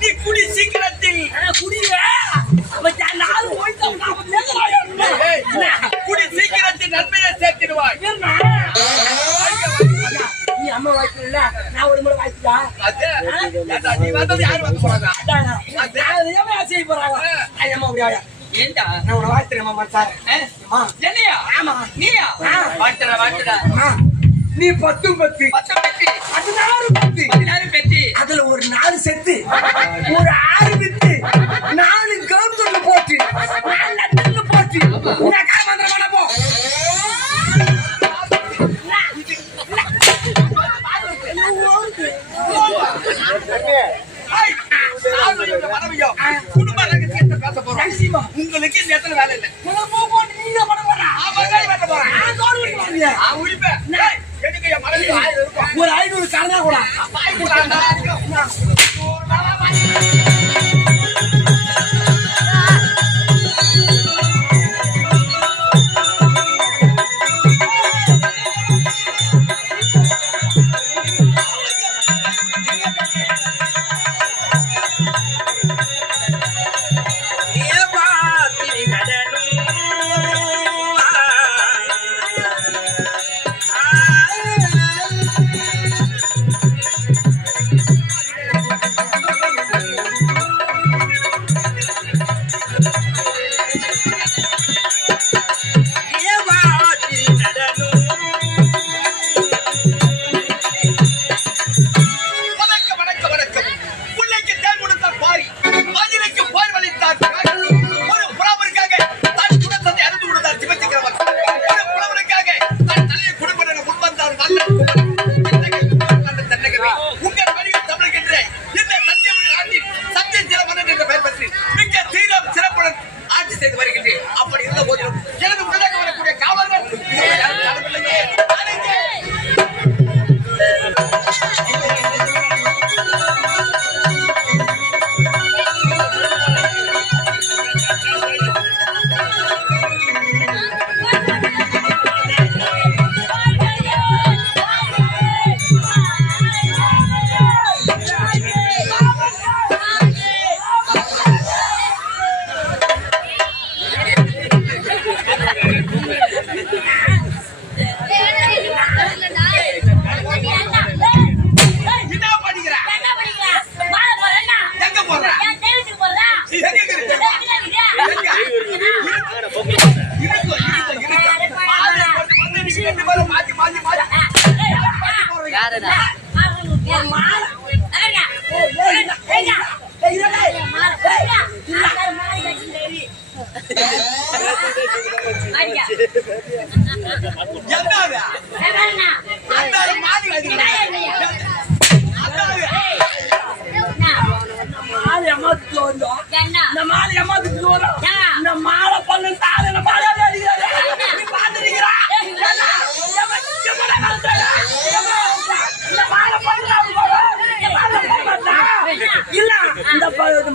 நீ குடி சீக்கிரத்தில் குடி சீக்கிரத்தில் நன்மையை சேர்த்திடுவாய். நீ அம்மா வாய்ப்புல நான் ஒரு முறை வாய்ப்புடா. நீ வந்தது யாரு வந்து போறாங்க? செய்ய போறாங்க. அம்மா அப்படியா ஏண்டா நான் உன வாழ்த்துறேன் மச்சான். என்னையா? ஆமா நீயா? வாழ்த்துடா. நீ 10 பெத்தி 16 பெத்தி அதுல ஒரு 4 செத்து ஒரு 6 வித்து 4 கவுண்டர்ல போட்டு 4 லட்சத்துல போட்டு நான் காமந்திர பண்ண போ. உங்களுக்கு இந்த இடத்துல வேலை இல்லை. நீங்க பண்ண ஒரு 500 கறந்தா கூட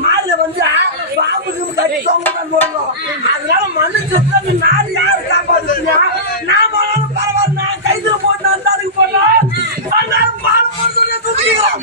மாலை வந்து பாம்புக்கு கட்டி அதனால மனுஷ நாடு யாரு காப்பாத்துறீங்க? நான் போனாலும் பரவாயில்ல, நான் கைதுல போட்டு அதுக்கு போடலாம் பால் போட்டு தூக்கிக்கிறோம்.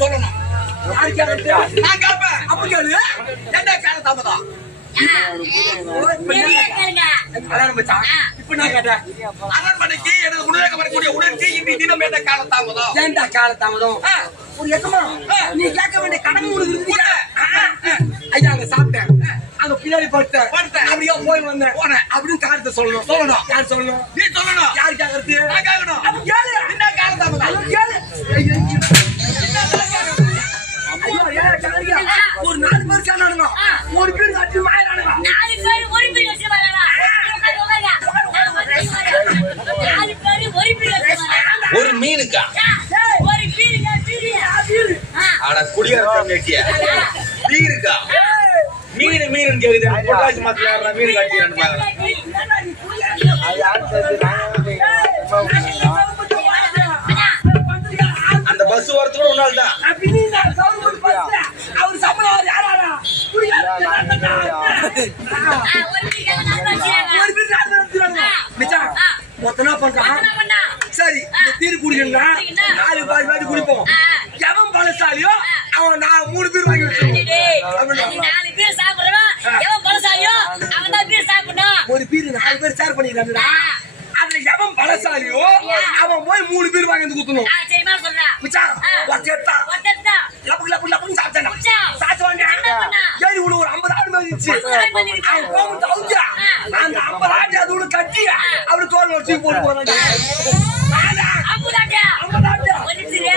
சொல்லணும். யாரு கேக்குறது? நான் கேட்பேன். அப்ப கேளு. என்ன காலதாமதம்? அதான் மச்சான். இப்ப நான் கேட்டேன். அரண்மனைக்கு எனது உணவக வரக்கூடிய உடலுக்கு இன்றைய தினம் என்ன காலதாமதம்? ஏன்டா காலதாமதம்? ஒரு எக்கமா நீ கேட்க வேண்டிய கடமை உனக்கு இருந்துச்சு. ஐயா அங்க சாப்பிட்டேன், அங்க பின்னாடி படுத்தேன், அப்படியே போய் வந்தேன் அப்படின்னு காரணத்தை சொல்லணும். யார் சொல்லணும்? நீ சொல்லணும். யாரு கேக்குறது? நான் கேட்கணும். அப்ப கேளு. என்ன காலதாமதம்? ஐயோ கேளு. ஐயோ ஏன் கேளுங்க. ஒரு 4 பேர் சேர்ந்தானுங்க, ஒரு பேர் அடிச்சு மாயறானுங்க. 4 பேர் ஒரு பேர் வச்சு வராங்க. 4 பேர் ஒரு பேர் வச்சு வராங்க. ஒரு மீனுக்கா? ஒரு பீருங்க பீரு. ஆனா குடியாரம் கேட்டியா? பீருக்கா? மீன் கேக்குது. பொள்ளாச்சி மாத்துல மீன் கட்டிக்கிறான்னு பாக்குறேன். அந்த பஸ் வரது கூட உன்னால தான். அவர் சம்பளம் அவர் யாராரா? ஒரு பீருங்க நான் வச்சிரேன். ஒரு பேர் நான் நடத்துறாங்க. மச்சான் மொத்தமா பண்றான். சரி இந்த தீர் குடிக்கணும்னா 4 பாதி குடிப்போம். எவன் பலசாலியோ அவன் 3 பேர் வாங்கி வச்சிருக்கோம். அது 4 பேர் சாப்பிடுறோம். எவன் பலசாலியோ அவன் தான் பேர் சாப்பிடணும். ஒரு பீர் 4 பேர் ஷேர் பண்ணிக்கிறாங்கடா. அதுல எவன் பலசாலியோ அவன் போய் 3 பேர் வாங்கி வந்து குத்தணும். சரிமா சொல்றேன். மச்சான் ஒச்சேட்டா ஒத்தட்டா லப்பு சாப்பிட்டானா சாச்சுவாங்க. ஏறி உள்ள ஒரு 50 ஆடு வந்துச்சு. அவன் கோவம் தவுஞ்சா அந்த 50 ஆடு அது உள்ள கட்டி அப்படி தோல் வச்சு போட்டு போறாங்க. அம்புடாட்டா 50 ஆடு வந்துறியா?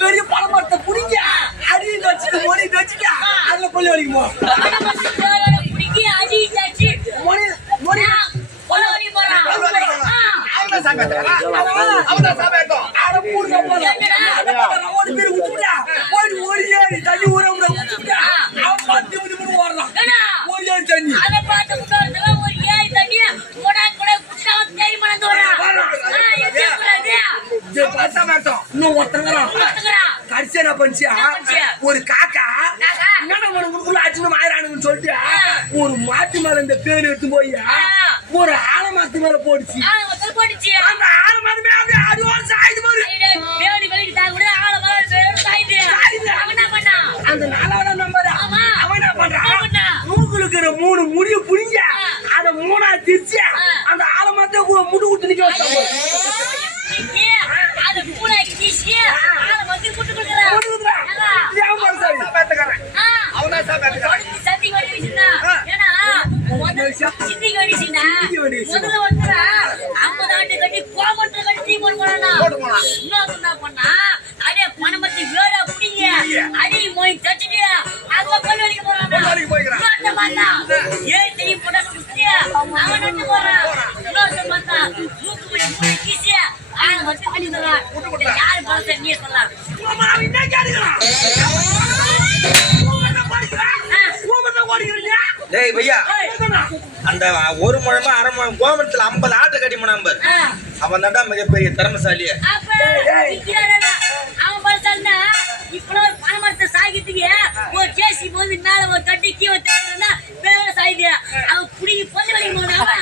பெரிய பழமரத்தை பிடிக்க அடியும் வச்சுட்டு மொழி வச்சுட்டா அதுல கொல்லி வலிக்குமோ இன்னும் ஒருத்தங்கிறான் கடைசியா என்ன பண்ணிச்சியா? ஒரு காக்கா உள்ள அச்சுன்னு மாயிரானுன்னு சொல்லிட்டு ஒரு மாட்டு மேல இந்த பேர் எடுத்து போய் ஒரு ஆலமரத்து மேல போடுச்சு. அந்த ஆலமரமே அப்படியே அடியோட சாய்து போது. அந்த 4வது நம்பர் அவன் என்ன பண்றான்? மூக்குலுக்கு 3 முடிய புடிங்க அத 3ஆ திரிச்சு அந்த ஆலமரத்தை முடு விட்டு நிக்க வச்சாங்க. டேய் பையா, அந்த 1 முழமா 1/2 முழம் கோமத்துல 50 ஆட்டை கட்டி நம்பர் அவன் தான்டா மிகப்பெரிய திறமசாலிய. அவன் பலசாலினா இப்ப பணமரத்தை சாய்க்கிறதுக்கு ஒரு கேசி போது மேல ஒரு தட்டி கீழே தேடுறா வேலை சாயுது. அவன் புடிங்கி பொண்ணு வரைக்கும் போனாப்பா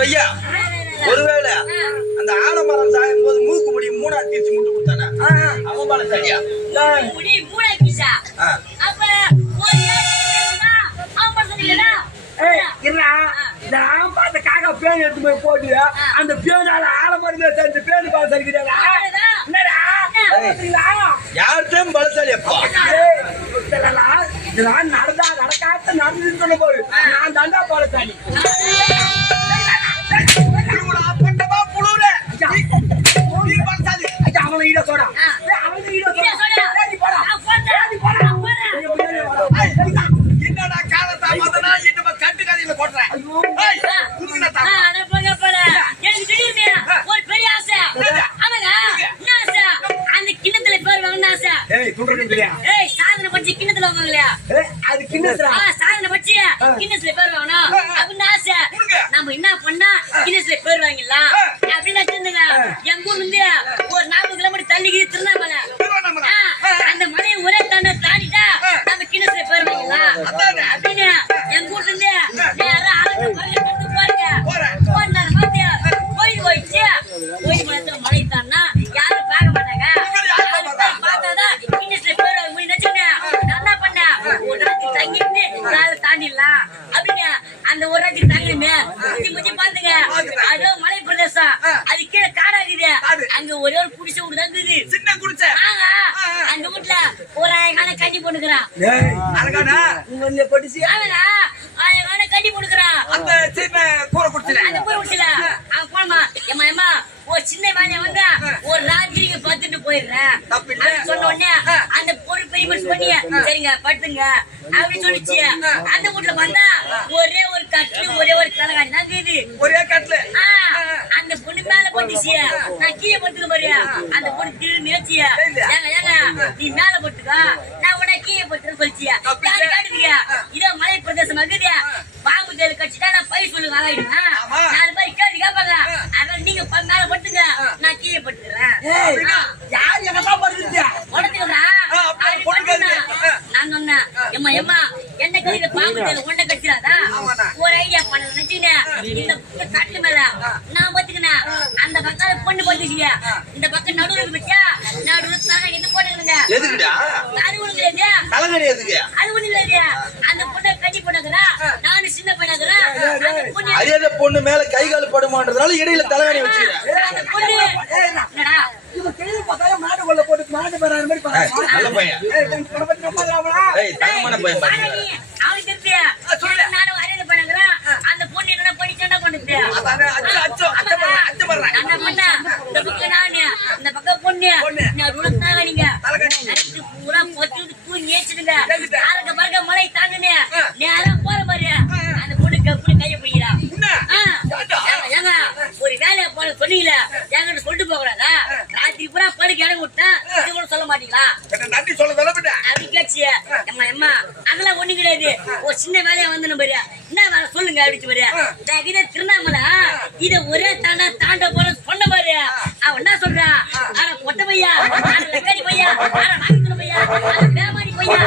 பையா, ஒருவேளை அந்த ஆலமரம் சாயும் போது மூக்கு முடி 3ஆ தீர்ச்சி முட்டு கொடுத்தானா அவன் பலசாலியா? முடி 3ஆ கிசா அப்ப ஒரு அவன் பலசாலியா? நான் பார்த்த காக்கா பேன் எடுத்து போய் போட்டு அந்த பேனால ஆலமரமே சேர்ந்து பேனு பால் சரிக்கிறாரா? யார்தான் பலசாலி அப்பா? இதெல்லாம் நடக்காத நடந்துன்னு சொல்ல போது நான் தாண்டா பலசாலி. அவனை ஈட சோடா என்னடா காலதாமதனா இன்னும் கட்டு கதையில போடுறேன். ஒரு பெரிய ஆசை வாங்குறியா? ஏய் சாதனை பற்றி கிண்ணத்துல வாங்குவாங்களே அது கிண்ணஸ்ரா. சாதனை பற்றி கிண்ணத்துல பேர் வாங்கணும் அப்படின்னு ஆசை. நம்ம என்ன பண்ணா கிண்ணத்துல பேர் வாங்கிடலாம் அப்படின்னு வச்சிருந்துங்க. எங்க ஊர் வந்து ஒரு 40 கிலோமீட்டர் தள்ளி திருவண்ணாமலை. அந்த மலையை ஒரே தாண்டிட்டா நம்ம கிண்ணத்துல பேர் வாங்கிடலாம் அப்படின்னு எங்க ஊர்ல இருந்து நேரா அழகு பறந்து போறீங்க. கோயில் போயிடுச்சு. கோயில் மலத்துல மலை தான்னா யாரும் பார்க்க மாட்டாங்க. பார்த்தாதான் கிண்ணத்துல பேர் வாங்க முடியும் வச்சுக்கோங்க. நான் என்ன பண்ணேன், ஒரு நாளைக்கு தங்கிட்டு தாண்டிடலாம் அப்படின்னு அந்த ஒரு நாளைக்கு தங்கிடுமே முச்சி பாத்துங்க. அதோ மலை பிரதேசம், அது கீழே காடாகுது. அங்க ஒரே ஒரு குடிசை வீடு தான் இருக்குது, சின்ன குடிசை. அந்த வீட்டுல ஒரு அழகான கண்ணி போட்டுக்கிறான். அழகான கண்ணி போட்டுக்கிறான். அந்த சின்ன கூரை குடிசைல அவன் போனமா ஏமா ஒரு சின்ன வேலையை வந்தா ஒரு ராத்திரிக்கு பத்துட்டு போயிடுறேன் சொன்ன உடனே அந்த பொருள் பேமெண்ட் பண்ணி சரிங்க படுத்துங்க அப்படின்னு சொல்லிச்சு. அந்த வீட்டுல வந்தா ஒரே ஒரு கட்லு ஒரே ஒரு தலைகாணி தான் இருக்குது. ஒரே கட்லு அந்த பொண்ணு மேல பட்டுச்சு. நான் கீழே படுத்துக்க பாரு. அந்த பொண்ணு திரு மேய்ச்சிய ஏங்க நீ மேல பட்டுக்கா, நான் உடனே கீழே படுத்துன்னு சொல்லிச்சியா. காட்டுதுங்க இதோ மலை பிரதேசம் இருக்குது. பாம்பு தேல் கட்சிட்டா நான் பை சொல்லு வாங்கிடுவேன். 4 பேர் கேள்வி கேட்பாங்க. அதனால நீங்க மேல பட்டுங்க, நான் கீழே பட்டுக்கிறேன். நான் சொன்னேன் எம்மா எம்மா என்ன கழிவு பாம்பு தேல் ஒன்றை கட்சிடாதா ஒரு ஐடியா பண்ண நினைச்சுக்கினேன். இந்த கட்டு மேல நான் பத்துக்கினேன். அந்த பக்கம் பொண்ணு போட்டுச்சு. இந்த பக்கம் நடுவுக்கு வச்சா நடுவுல எது போட்டுக்கிறேங்க. அது ஒண்ணு இல்லையா, அது ஒண்ணு இல்லையா. அந்த பொண்ணை கட்டி போட்டுக்கிறா, நானும் சின்ன பண்ணாக்குறேன். அதே பொண்ணு மேல கை கால் படுமான்றதுனால இடையில தலைவணி வச்சுக்கிறேன். அந்த பொண்ணு என்னடா மாடு கொள்ள போட்டு மாடு பெறாத மாதிரி நல்ல பையன். தங்கமான பையன் அவனுக்கு இருப்பியா நானும் அறிவு பண்ணுறேன். அந்த பொண்ணு என்ன படிச்சு என்ன பண்ணுது இந்த பக்கம் நானு இந்த பக்கம் பொண்ணு உனக்குனாங்க. நீங்க பூரா பொத்து பூ நேச்சுடுங்க. ஆளுக்கு பாருங்க மலை தாண்டுனே நேரம் போற மாதிரி அந்த பொண்ணுக்கு அப்படி கைய பிடிக்கிறா. ஏங்க ஒரு வேலையை போல சொன்னீங்கள என்கிட்ட சொல்லிட்டு போக கூடாதா? ராத்திரி பூரா படுக்க இடம் விட்டா இது கூட சொல்ல மாட்டீங்களா? நன்றி சொல்ல அப்படி கேச்சு. எம்மா எம்மா அதெல்லாம் ஒண்ணு கிடையாது. ஒரு சின்ன வேலையா வந்து பாரு என்ன வேலை சொல்லுங்க அப்படின்னு பாரு. இதை திருவண்ணாமலை இதை ஒரே தாண்ட போல சொன்ன பாரு. அவன் என்ன சொல்றான், ஆனா பொட்ட பையா, ஆனா லக்காடி பையா, ஆனா நாய்க்குள்ள பையா, ஆனா பேமாடி பையா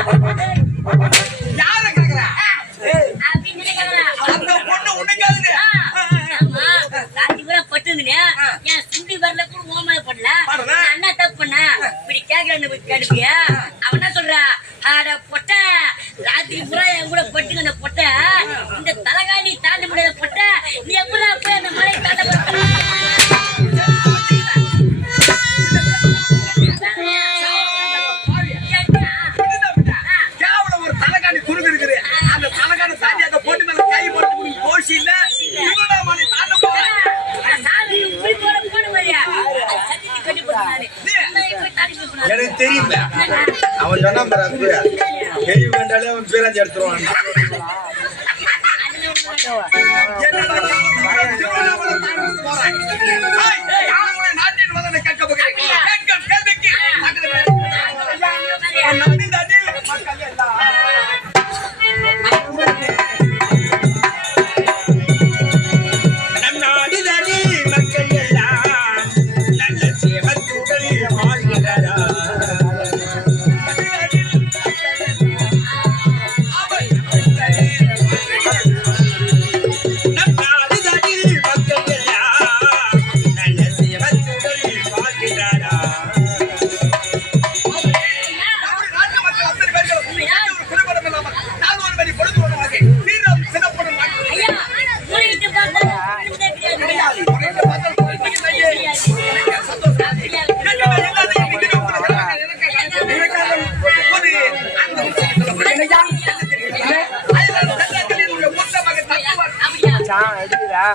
யார கேக்குறா அப்படின்னு நினைக்கிறான். அந்த பொண்ணு உனக்காது. ராத்திரி பூரா பட்டுருந்தே என் சுண்டி வரல கூட ஓமல படல. நான் என்ன தப்பு பண்ண இப்படி கேட்கறேன்னு கேடுப்பிய. அவன் என்ன சொல்றா, அட பொட்ட ராத்திரி பூரா என் கூட பட்டுங்க. அந்த பொட்ட இந்த தலைகாணி தாண்ட முடியாத பொட்ட நீ எப்படி போய் அந்த மலை தாண்ட போற? ஒரு தலைகாணி துருவி இருக்குது. அந்த தலைகாணி தாண்டி அந்த பொண்ணு மேல கை போட்டு கோஷி இல்ல திருவண்ணாமலை தாண்ட போற. எனக்கு தெரியுமே. அவன் சொன்னா கேள்வி கண்டாலே அவன் பேராஞ்சி எடுத்துருவான். நாட்டின் மதனை கேட்க போகிறேன். கேள்விக்கு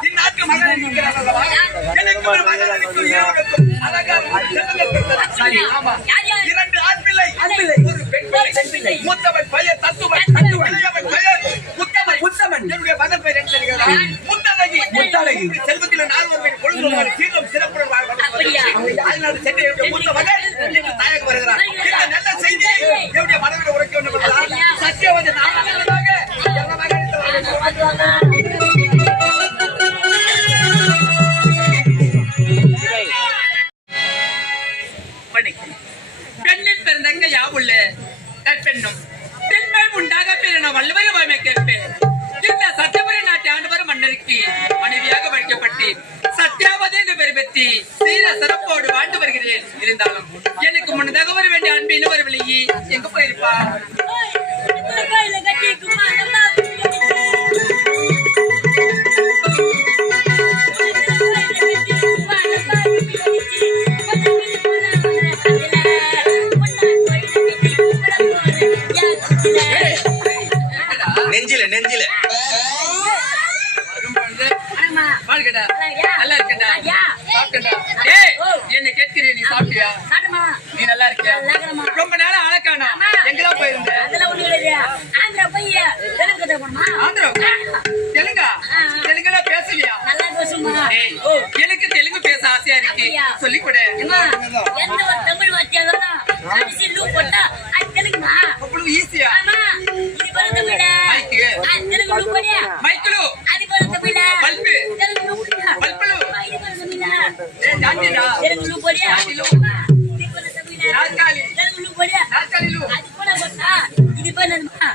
இந்நாட்டு மகன் இருக்கிறார்களா? எனக்கு ஒரு மகன் இருக்கிறது. இரண்டு ஆண் பிள்ளை, ஒரு பெண் பிள்ளை. மூத்தவன் பெயர் தத்துவன், இளையவன் பெயர் உத்தமன். என்னுடைய மகன் பெயர் என்ன தெரிகிறதா? முத்தழகி. செல்வத்தில் 4 பேர் பொழுது சீதம் சிறப்புடன் வாழ்வார்கள். தாய்நாடு சென்று மூத்த மகன் தாயகம் வருகிறார். இந்த நல்ல செய்தி பெண்ணில் பிறந்தங்க யாவுள்ள கற்பெண்ணும் பெண்மை உண்டாக பிறன வல்லவரவாமை கேட்பேன். இந்த சத்தியபுரி நாட்டு ஆண்டவர் மன்னருக்கு மனைவியாக வழிக்கப்பட்டு சத்தியாவதி என்று பெயர் பெற்றி சீர சிறப்போடு வாழ்ந்து வருகிறேன். இருந்தாலும் எனக்கு முன்னதாக வர வேண்டிய அன்பின் வரவில்லையே, எங்க போயிருப்பா? நெஞ்சில நெஞ்சில வாழ்கடா, நல்லா இருக்கடா, சாப்பிட்டடா. என்ன கேட்கிறேன், நீ சாப்பிட்டியா? நீ நல்லா இருக்கியா? ரொம்ப நேரம் அழகானா எங்கதான் போயிருந்த? ஆந்திரா தெலுங்கா? தெலுங்குல பேசுவியா? எனக்கு தெலுங்கு பேச ஆசையா இருக்கு, சொல்லி கொடு. தமிழ் வாத்தியம் அவ்வளவு ஈஸியா? மைக்கிலு பல்பு பல்புலு நாற்காலி நாற்காலிலு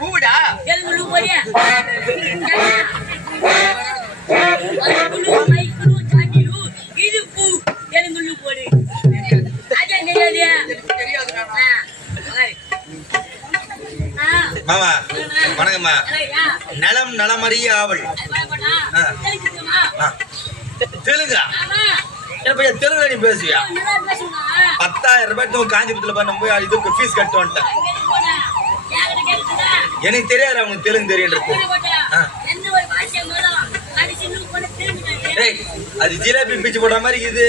பூடா தெரியாது. மாமா வணக்கம்மா. நலம் நலமறிய ஆவல். தெலுங்கா? தெலுங்குல நீ பேசுவியா? 10,000 ரூபாய் காஞ்சிபுரத்துல பண்ண போய் இதுக்கு ஃபீஸ் கட்டு வந்துட்டேன். எனக்கு தெரியாது அவனுக்கு தெலுங்கு தெரியுன்றது. அது ஜிலேபி பிச்சு போடுற மாதிரி இது.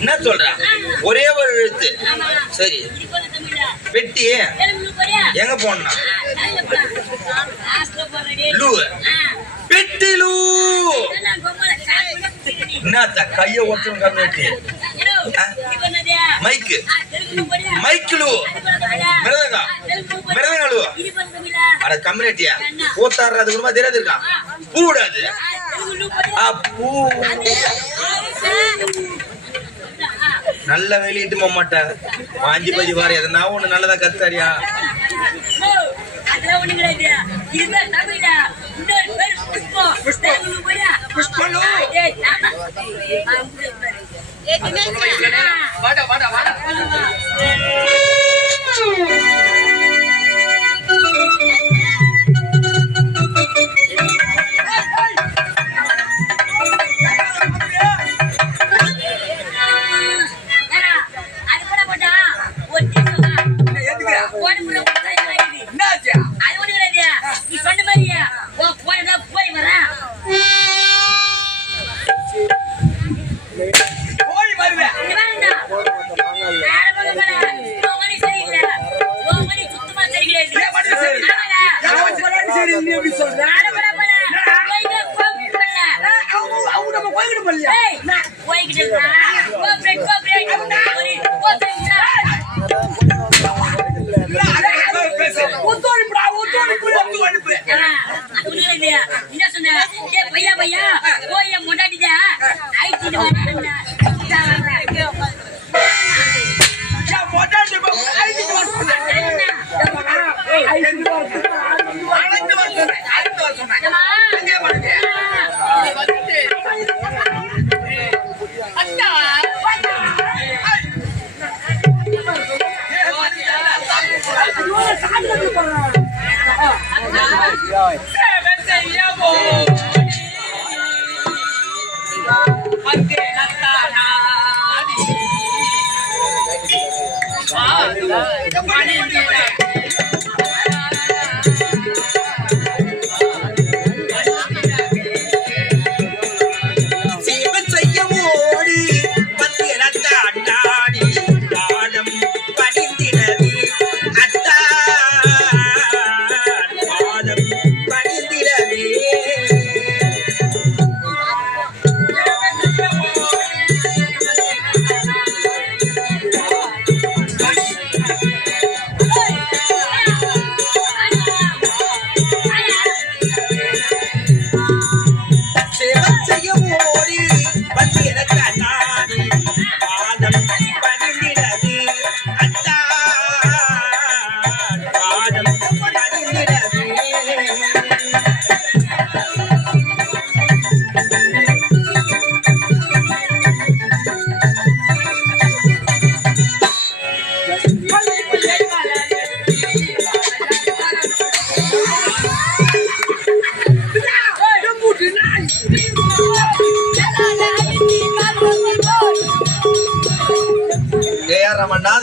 என்ன சொல்ற? ஒரே ஒரு எழுத்து. சரி, பெட்டி எங்க போனா? லூ பெட்டி லூ. என்னத்த கைய ஒட்டணும் கம்மியாட்டி? மைக்கு மைக்கிலு மிருதங்கா மிருதங்களு. அட கம்மியாட்டியா கூத்தாடுறது குடும்பம் தெரியாது இருக்கான். பூடாது பூ நல்ல வெளியிட்டு போக மாட்டேன். வாஞ்சி பஜி வாரி எதனா ஒண்ணு நல்லதா கத்தாரியா? வாடா வாடா வாடா.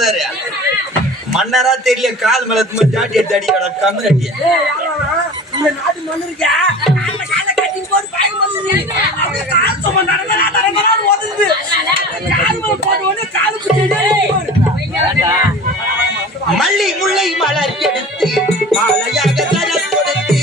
சொல்றாரு மன்னரா தெரியல கால் மேல ஜாட்டி எடுத்து அடிக்கடா கம்மி அடிய இந்த நாட்டு மண்ணு இருக்கா அந்த காலை கட்டி போட்டு பயன் பண்ணுது அப்படியே கால் சும்மா நடந்து ஓடுது கால் மேல போட்ட உடனே காலு குட்டியே மல்லி முல்லை மலர் எடுத்து மாலையாக தரம் கொடுத்து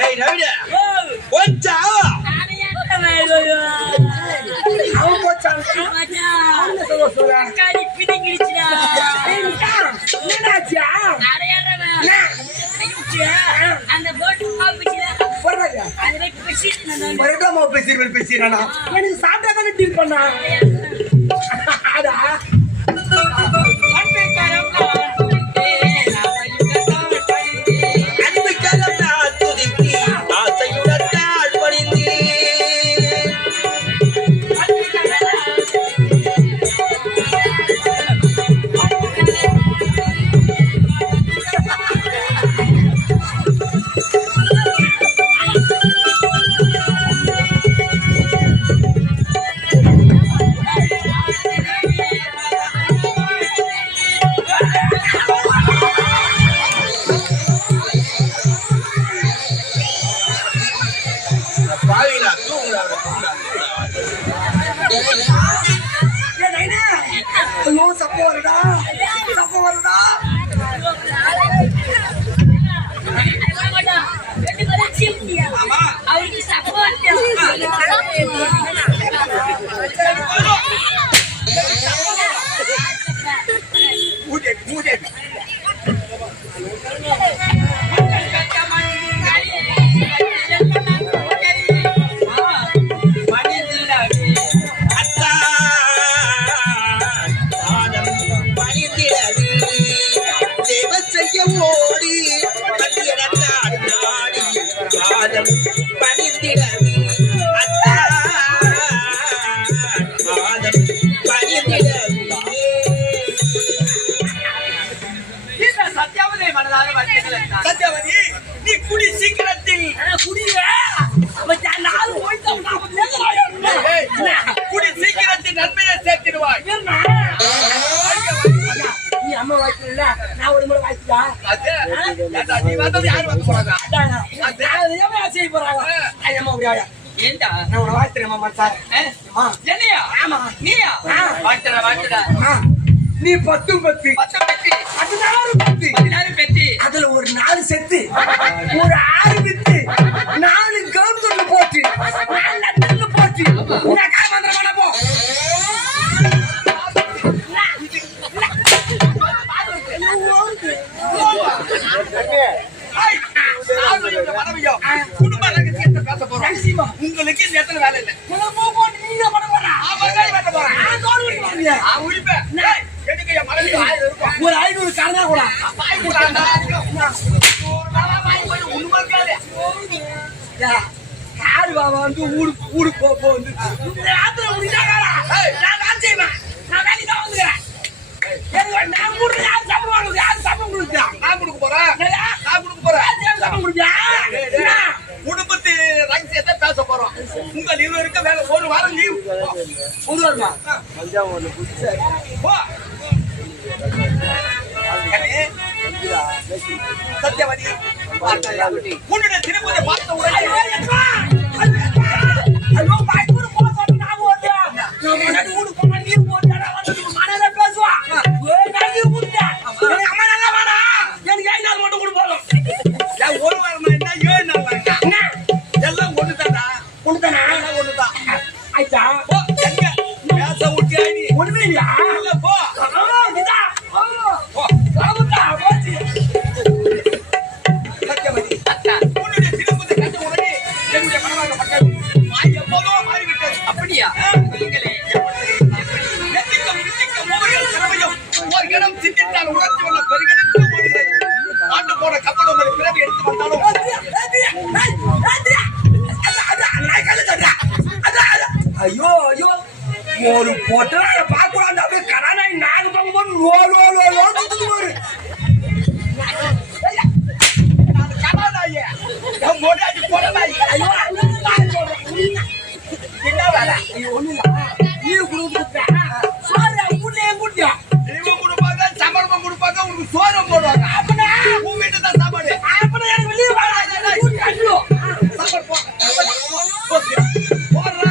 ஏய் நவிட போச்சா அவன் போச்சான் தக்காளி பிடிங்கிடுச்சுடா. என்னாச்சா அந்த போட்டு பாப்பிச்சுடா. போடுறாங்க அதை வச்சு பேசிட்டு நான் மறுபடியும் பேசிடுறானா எனக்கு சாப்பிட்டா தானே டீல் பண்ணா அதா ஐயோ சப்ப வருடா அவருக்கு சப்போர்ட் சத்யாவதி நீ குடி சீக்கிரத்தில் குடி சீக்கிரத்தில் நன்மையை சேர்த்திடுவாய். நீ அம்மா வாய்க்கல நான் ஒரு முறை வாய்ச்சா நீ வந்தது யாரு வந்து போறாங்க? செய்ய போறாங்க அம்மா முடியாது ஏண்டா நான் உன வாழ்த்துறேன் மச்சான் என்னையா? ஆமா நீயா? வாட்டுடா நீ 10 பெத்தி 10 பெட்டி 16 பெட்டி அதுல ஒரு 4 செத்து ஒரு 6 வித்து 4 கவுண்ட் போட்டு 4 லட்சம் போட்டு நான் காமந்திரம் பண்ண போ குடும்ப ரகசியத்தை பேச போறோம். உங்களுக்கு இந்த இடத்துல வேலை இல்லை. நீங்க பண்ண போறா ஒரு 500 கறந்தா கூட யாரு பாபா வந்து ஊருக்கு போ வந்து ராத்திரி நான் செய்வேன் நான் வேலைக்கு தான் வந்துடுறேன் நான் கூட யாரும் சாப்பிடுவாங்க யாரும் சாப்பிட கொடுத்தா நான் கொடுக்க போறேன் சாப்பிட கொடுத்தா குடும்பத்து ரகசியத்தை பேச போறோம். உங்கள் இருவருக்கு வேலை ஒரு வாரம் லீவ். ஒரு வாரமா சத்யவதி உன்னுடைய திருப்பதி பார்த்த உடனே ஒரு வாரம் என்ன 7 நாள் வாங்க எல்லாம் ஒண்ணுதானா ஒண்ணுதான் ஆயிட்டா எங்க பேச விட்டு ஒண்ணுமே இல்லையா போ போ எடுத்து வந்தாலும் ஐயோ ஐயோ ஒரு போட்டு பார்க்கூடாது அப்படியே கடனை நாலு பங்கு லோ லோ லோ லோ ஒரு கலாநாயே என் மொழியாச்சு போடலாயே ஐயோ என்ன வேலை ஐயோ ஒண்ணு லீவ் கொடுத்துட்டேன் சாரி உன்னை குட்டியா இவன் கொடுப்பாங்க சம்பளம் கொடுப்பாங்க உனக்கு சோறம் போடுவாங்க அப்பனா உன் வீட்டு தான் சாப்பாடு அப்பனா எனக்கு லீவ் வராது ஐயோ சாப்பாடு போ போடுற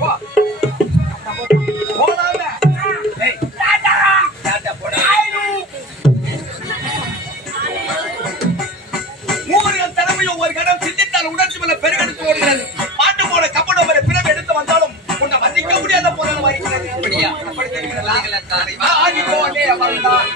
போ போடாம ஏய் டாடா டாடா போடா ஐயோ ஊரின் தலைமையும் ஒரு கடம் சிந்தித்தால் உணர்ச்சி மேல பெருகெடுத்து ஓடுகிறது பாட்டு போல கப்படம் வரை பிறகு எடுத்து வந்தாலும் உன்னை மன்னிக்க முடியாத போராட வாய்க்கிறது அப்படியா அப்படி தெரிகிறதா ஆகி போனே அவன்தான்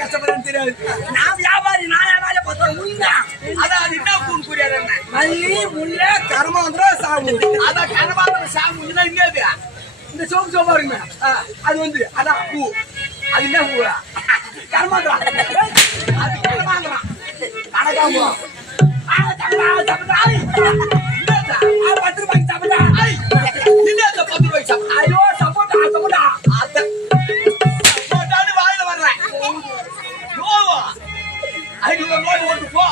கஷ்டப்படுறேன்னு தெரியாது நான் வியாபாரி நான் வியாபாரி அதான் என்ன கூன் புரியாது என்ன மல்லி முல்லை கருமாந்திரம் சாவு அதான் கனவாதம் சாமுன்னா என்னது இந்த சோப்பு சோப்பா இருக்குமே அது வந்து அதான் பூ அது என்ன பூ கருமாந்திரம் அது கருமாந்திரம் கணக்காம்பூ பத்து ரூபாய்க்கு சாப்பிட்டா என்ன 10 ரூபாய்க்கு சாப்பிட்டா ஐயோ சப்போட்டா சப்போட்டா போட்டான்னு வாயில வர்றேன் நோவா 500 நோட்டு ஓட்டு போ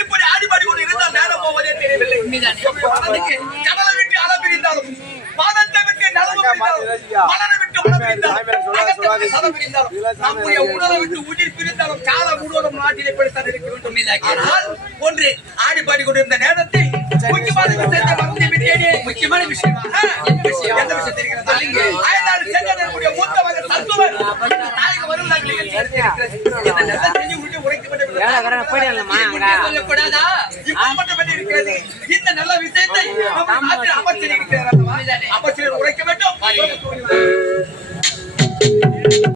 இப்படி ஆடிபாடி கொண்டு இருந்தால் நேரம் போவதே தெரியவில்லை மனதுக்கு கடலை விட்டு அள பிரிந்தாலும் பாதத்தை விட்டு நலவு பிரிந்தாலும் மலரை விட்டு மலம் பிரிந்தாலும் அகத்தை விட்டு சதம் பிரிந்தாலும் நம்முடைய உடலை விட்டு உயிர் பிரிந்தாலும் காலம் முழுவதும் நாட்டிலே படித்தான் இருக்க வேண்டும் ஆனால் ஒன்று ஆடிபாடி கொண்டிருந்த நேரத்தில் முக்கியமான விஷயத்தை மறந்து விட்டேனே முக்கியமான விஷயம் எந்த விஷயம் தெரிகிறது ஆயனார் சென்றக்கூடிய மூத்த மகன் தத்துவர் நாளைக்கு வருவதாக இந்த நல்ல செஞ்சு விட்டு உரைக்கப்பட்ட சொல்லக்கூடாதா இப்ப இருக்கிறது இந்த நல்ல விஷயத்தை அமைச்சர் இருக்கிறார் அமைச்சர் உரைக்க வேண்டும்